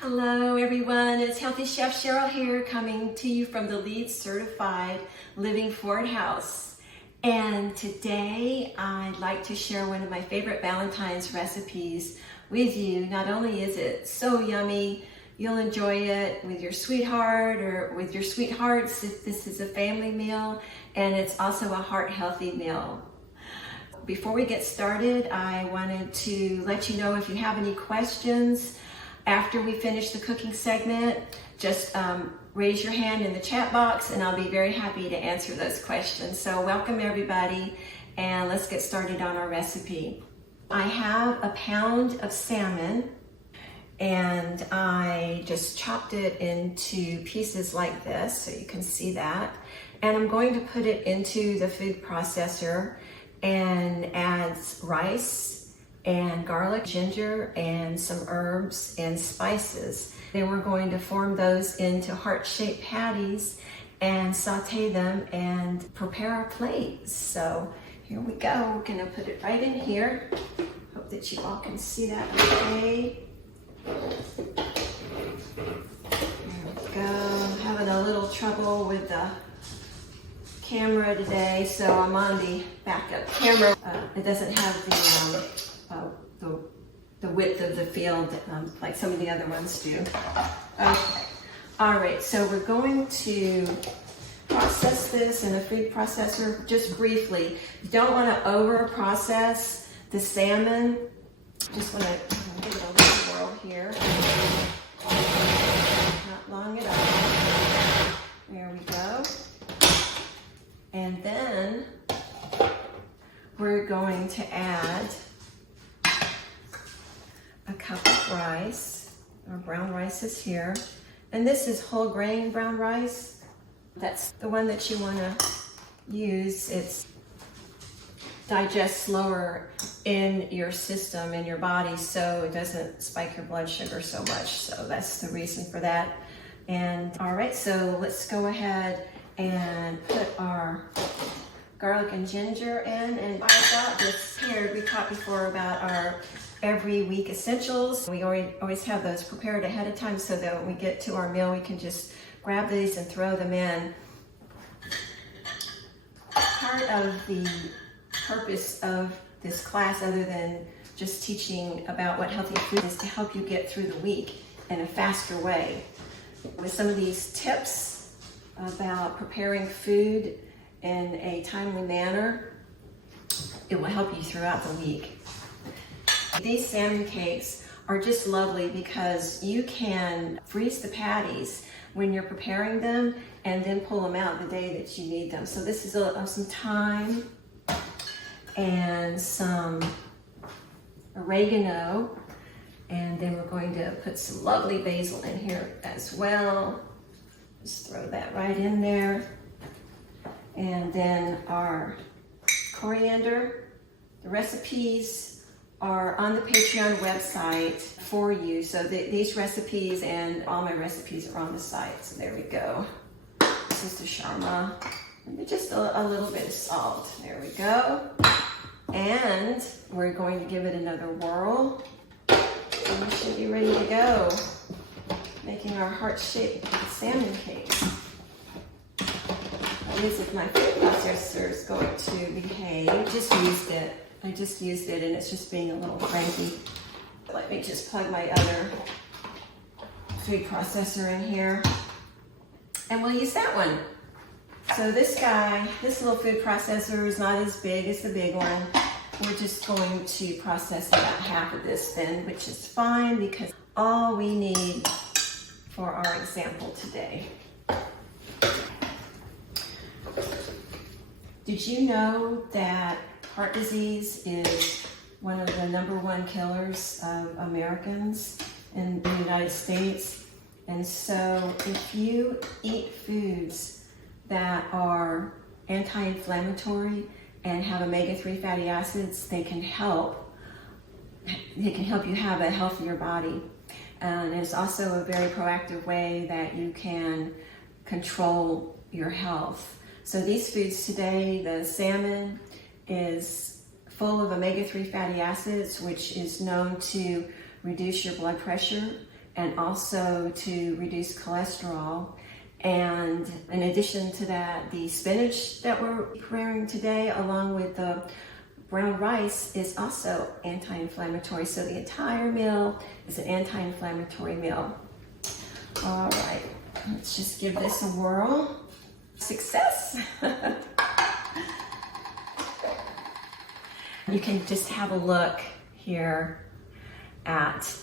Hello everyone, it's Healthy Chef Sherell here, coming to you from the LEED Certified Living Forward House. And today I'd like to share one of my favorite Valentines recipes with you. Not only is it so yummy, you'll enjoy it with your sweetheart or with your sweethearts if this is a family meal, and it's also a heart-healthy meal. Before we get started, I wanted to let you know if you have any questions after we finish the cooking segment, just raise your hand in the chat box and I'll be very happy to answer those questions. So welcome everybody, and let's get started on our recipe. I have a pound of salmon and I just chopped it into pieces like this so you can see that. And I'm going to put it into the food processor and add rice and garlic, ginger, and some herbs and spices. Then we're going to form those into heart-shaped patties and saute them and prepare our plates. So here we go. We're gonna put it right in here. Hope that you all can see that okay. There we go. I'm having a little trouble with the camera today, so I'm on the backup camera. It doesn't have the width of the field like some of the other ones do. Okay. All right, so we're going to process this in a food processor just briefly. You don't want to over process the salmon. Just want to give it a little whirl here. Not long at all. There we go. And then we're going to add a cup of rice. Our brown rice is here. And this is whole grain brown rice. That's the one that you want to use. It's digests slower in your system, in your body, so it doesn't spike your blood sugar so much. So that's the reason for that. And all right, so let's go ahead and put our garlic and ginger in. And I got this here. We talked before about our every week essentials. We always have those prepared ahead of time so that when we get to our meal, we can just grab these and throw them in. Part of the purpose of this class, other than just teaching about what healthy food is, to help you get through the week in a faster way. With some of these tips about preparing food in a timely manner, it will help you throughout the week. These salmon cakes are just lovely because you can freeze the patties when you're preparing them and then pull them out the day that you need them. So this is some thyme and some oregano, and then we're going to put some lovely basil in here as well. Just throw that right in there. And then our coriander. The recipes are on the Patreon website for you. So these recipes and all my recipes are on the site. So there we go. This is the sharma. And just a little bit of salt. There we go. And we're going to give it another whirl. And we should be ready to go. Making our heart-shaped salmon cakes. At least if my food processor is going to behave. I just used it and it's just being a little cranky. Let me just plug my other food processor in here. And we'll use that one. So this little food processor is not as big as the big one. We're just going to process about half of this then, which is fine because all we need for our example today. Did you know that heart disease is one of the #1 killers of Americans in the United States? And so if you eat foods that are anti-inflammatory and have omega-3 fatty acids, they can help you have a healthier body. And it's also a very proactive way that you can control your health. So these foods today, the salmon is full of omega-3 fatty acids, which is known to reduce your blood pressure and also to reduce cholesterol. And in addition to that, the spinach that we're preparing today, along with the brown rice, is also anti-inflammatory. So the entire meal is an anti-inflammatory meal. All right, let's just give this a whirl. Success! You can just have a look here at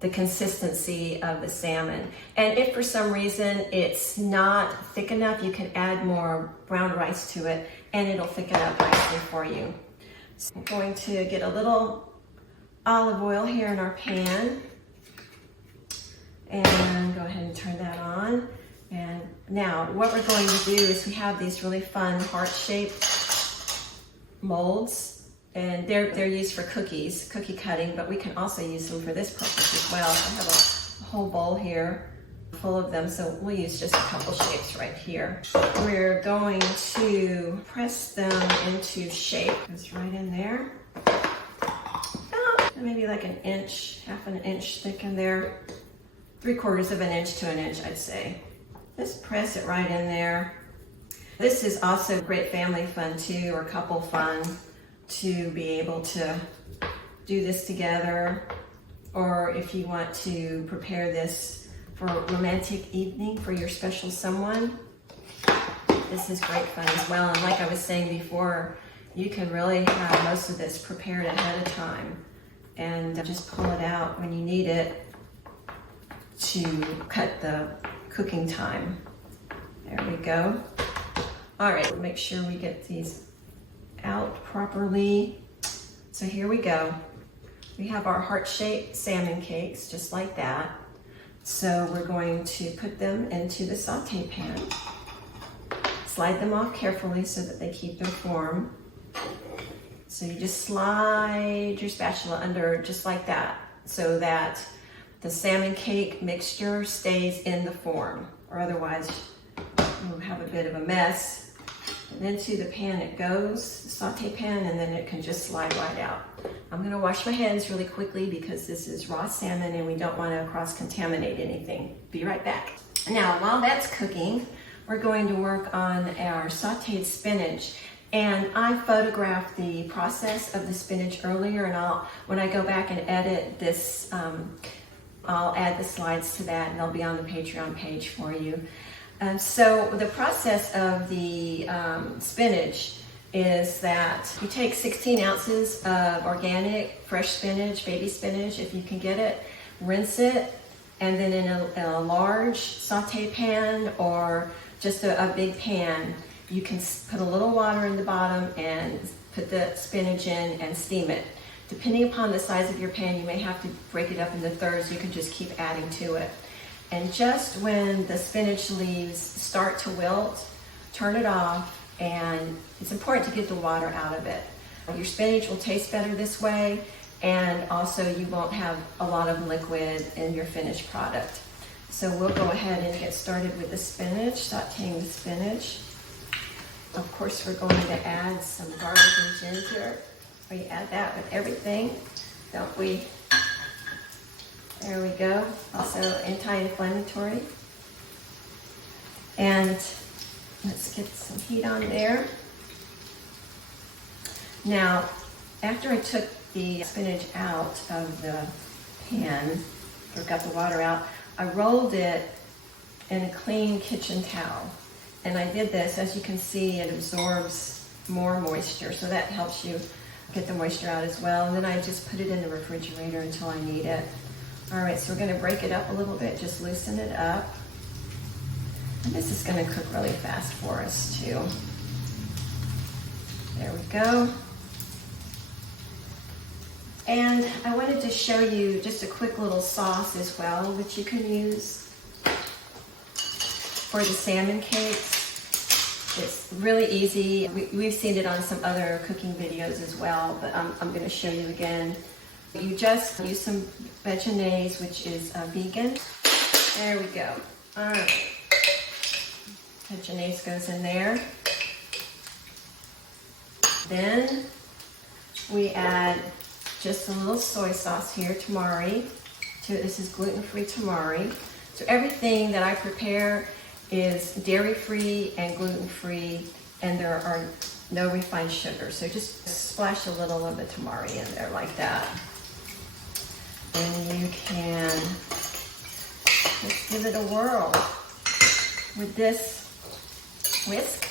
the consistency of the salmon. And if for some reason it's not thick enough, you can add more brown rice to it and it'll thicken up nicely for you. So I'm going to get a little olive oil here in our pan and go ahead and turn that on. And now what we're going to do is we have these really fun heart-shaped molds. And they're used for cookies, cookie cutting, but we can also use them for this purpose as well. I have a whole bowl here full of them, so we'll use just a couple shapes right here. We're going to press them into shape. It's right in there. Maybe like an inch, half an inch thick in there. 3/4 of an inch to an inch, I'd say. Just press it right in there. This is also great family fun too, or couple fun, to be able to do this together, or if you want to prepare this for a romantic evening for your special someone, this is great fun as well. And like I was saying before, you can really have most of this prepared ahead of time and just pull it out when you need it to cut the cooking time. There we go. All right, make sure we get these out properly. So here we go. We have our heart-shaped salmon cakes, just like that. So we're going to put them into the saute pan. Slide them off carefully so that they keep their form. So you just slide your spatula under just like that, so that the salmon cake mixture stays in the form, or otherwise you'll have a bit of a mess. And into the pan it goes, the saute pan, and then it can just slide right out. I'm gonna wash my hands really quickly because this is raw salmon and we don't wanna cross-contaminate anything. Be right back. Now, while that's cooking, we're going to work on our sauteed spinach. And I photographed the process of the spinach earlier, and when I go back and edit this, I'll add the slides to that and they'll be on the Patreon page for you. So the process of the spinach is that you take 16 ounces of organic fresh spinach, baby spinach if you can get it, rinse it, and then in a large saute pan or just a big pan, you can put a little water in the bottom and put the spinach in and steam it. Depending upon the size of your pan, you may have to break it up into thirds. You can just keep adding to it. And just when the spinach leaves start to wilt, turn it off, and it's important to get the water out of it. Your spinach will taste better this way, and also you won't have a lot of liquid in your finished product. So we'll go ahead and get started with the spinach, sauteing the spinach. Of course, we're going to add some garlic and ginger. We add that with everything, don't we? There we go. Also anti-inflammatory. And let's get some heat on there. Now, after I took the spinach out of the pan, or got the water out, I rolled it in a clean kitchen towel. And I did this, as you can see, it absorbs more moisture, so that helps you get the moisture out as well. And then I just put it in the refrigerator until I need it. All right, so we're gonna break it up a little bit, just loosen it up. And this is gonna cook really fast for us too. There we go. And I wanted to show you just a quick little sauce as well, which you can use for the salmon cakes. It's really easy. We've seen it on some other cooking videos as well, but I'm gonna show you again. You just use some Valentines, which is vegan. There we go. All right. Valentines goes in there. Then we add just a little soy sauce here, tamari, to it. This is gluten-free tamari. So everything that I prepare is dairy-free and gluten-free, and there are no refined sugar. So just splash a little of the tamari in there like that. And you can just give it a whirl with this whisk.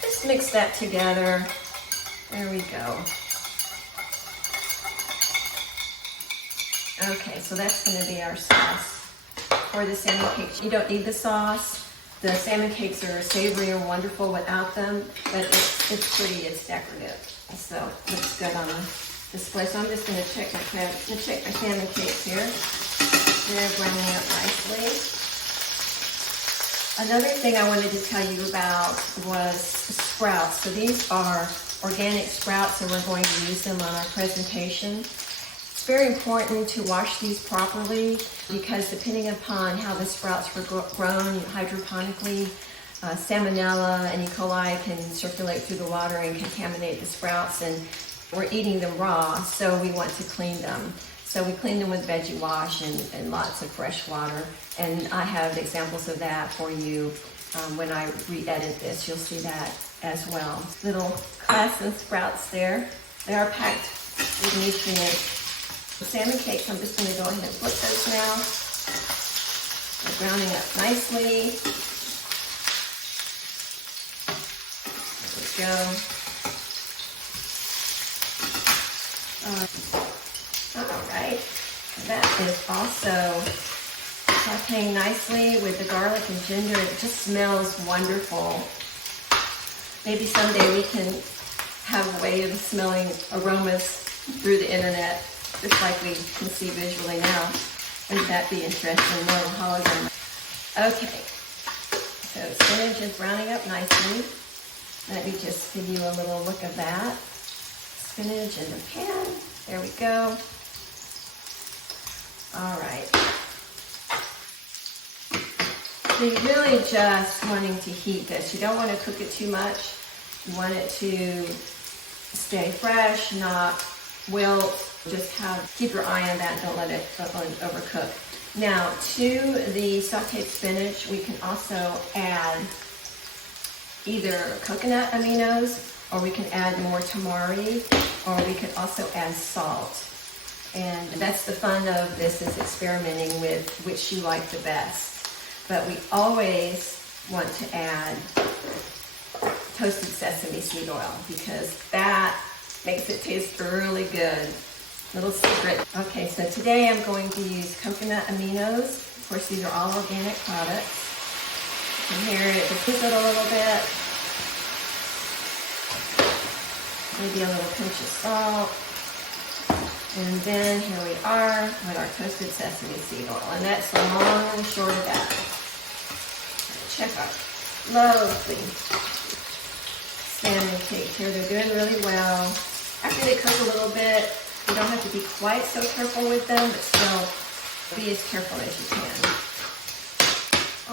Just mix that together. There we go. Okay, so that's going to be our sauce for the salmon cakes. You don't need the sauce. The salmon cakes are savory and wonderful without them, but it's pretty, it's decorative. So it looks good on the display. So I'm just going to check my salmon cakes here. They're browning up nicely. Another thing I wanted to tell you about was sprouts. So these are organic sprouts, and we're going to use them on our presentation. It's very important to wash these properly because depending upon how the sprouts were grown hydroponically, Salmonella and E. coli can circulate through the water and contaminate the sprouts, and we're eating them raw, so we want to clean them. So we clean them with veggie wash and lots of fresh water, and I have examples of that for you when I re-edit this. You'll see that as well. Little cress and sprouts there. They are packed with nutrients. The salmon cakes, I'm just going to go ahead and flip those now. They're browning up nicely. There we go. All right. That is also sauteing nicely with the garlic and ginger. It just smells wonderful. Maybe someday we can have a way of smelling aromas through the internet, just like we can see visually now. Wouldn't that be interesting? More hologram. Okay, so spinach is browning up nicely. Let me just give you a little look of that. Spinach in the pan. There we go. All right. So you're really just wanting to heat this. You don't want to cook it too much. You want it to stay fresh, not wilt. Just keep your eye on that. Don't let it overcook. Now, to the sauteed spinach, we can also add either coconut aminos, or we can add more tamari, or we can also add salt. And that's the fun of this, is experimenting with which you like the best. But we always want to add toasted sesame seed oil because that makes it taste really good. Little secret. Okay, so today I'm going to use coconut aminos. Of course, these are all organic products. You can hear it diffuse it a little bit. Maybe a little pinch of salt. And then here we are with our toasted sesame seed oil. And that's the long and short of that. Check out lovely salmon cake here. They're doing really well. After they cook a little bit, you don't have to be quite so careful with them, but still be as careful as you can.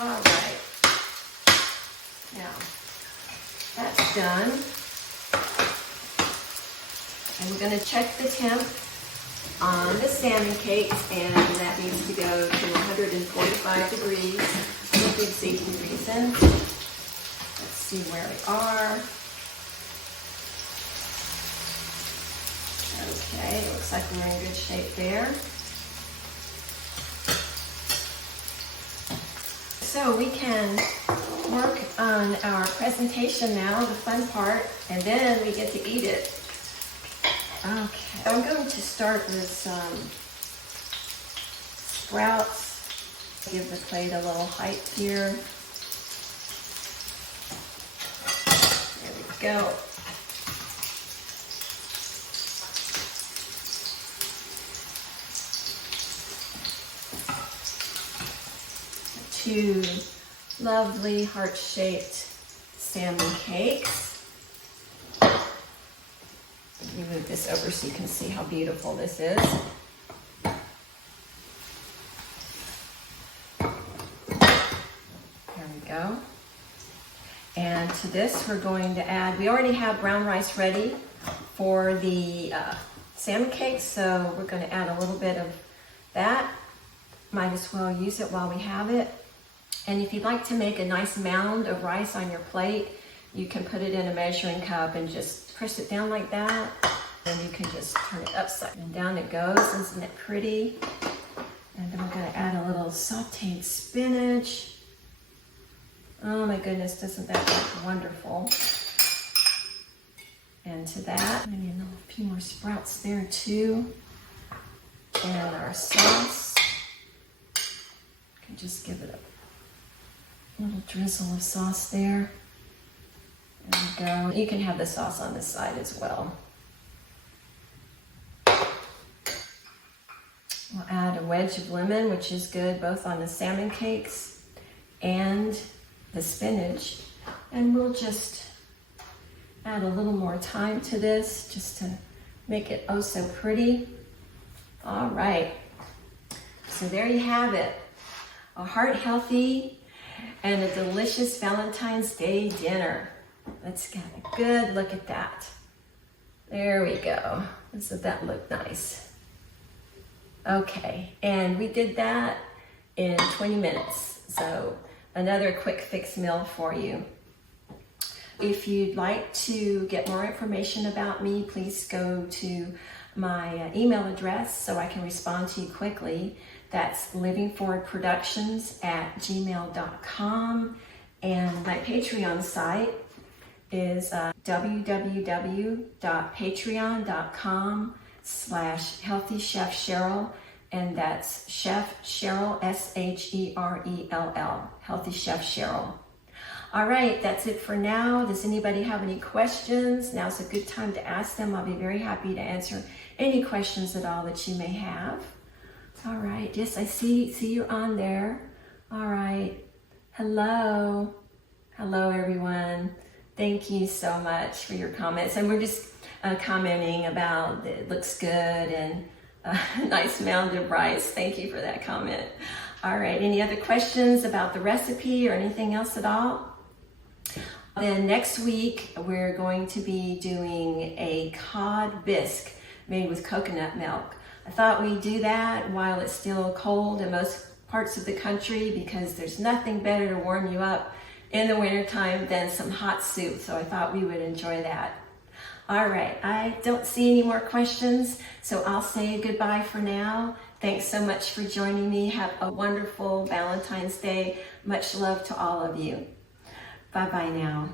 All right. Now, that's done. And we're going to check the temp on the salmon cakes, and that needs to go to 145 degrees for a big safety reason. Let's see where we are. Okay, looks like we're in good shape there. So we can work on our presentation now, the fun part, and then we get to eat it. Okay, I'm going to start with some sprouts. Give the plate a little height here. There we go. Two lovely heart-shaped salmon cakes. Let me move this over so you can see how beautiful this is. There we go. And to this we're going to add, we already have brown rice ready for the salmon cakes, so we're going to add a little bit of that. Might as well use it while we have it. And if you'd like to make a nice mound of rice on your plate, you can put it in a measuring cup and just press it down like that. And you can just turn it upside and down it goes. Isn't it pretty? And then we're going to add a little sauteed spinach. Oh my goodness, doesn't that look wonderful? And to that, maybe a few more sprouts there too. And our sauce. Can just give it a little drizzle of sauce there. There we go. You can have the sauce on this side as well. We'll add a wedge of lemon, which is good both on the salmon cakes and the spinach. And we'll just add a little more thyme to this just to make it oh so pretty. All right, so there you have it. A heart-healthy and a delicious Valentine's Day dinner. Let's get a good look at that. There we go. Doesn't that look nice? Okay, and we did that in 20 minutes. So another quick fix meal for you. If you'd like to get more information about me, please go to my email address so I can respond to you quickly. That's livingforwardproductions@gmail.com. And my Patreon site is www.patreon.com/healthychefsherell, and that's Chef Sherell, Sherell, Healthy Chef Sherell. All right, that's it for now. Does anybody have any questions? Now's a good time to ask them. I'll be very happy to answer any questions at all that you may have. All right, yes, I see you're on there. All right, hello everyone. Thank you so much for your comments. And we're just commenting about it looks good and a nice mound of rice. Thank you for that comment. All right, any other questions about the recipe or anything else at all? Then next week, we're going to be doing a cod bisque made with coconut milk. I thought we'd do that while it's still cold in most parts of the country because there's nothing better to warm you up in the wintertime than some hot soup. So I thought we would enjoy that. All right, I don't see any more questions, so I'll say goodbye for now. Thanks so much for joining me. Have a wonderful Valentine's Day. Much love to all of you. Bye-bye now.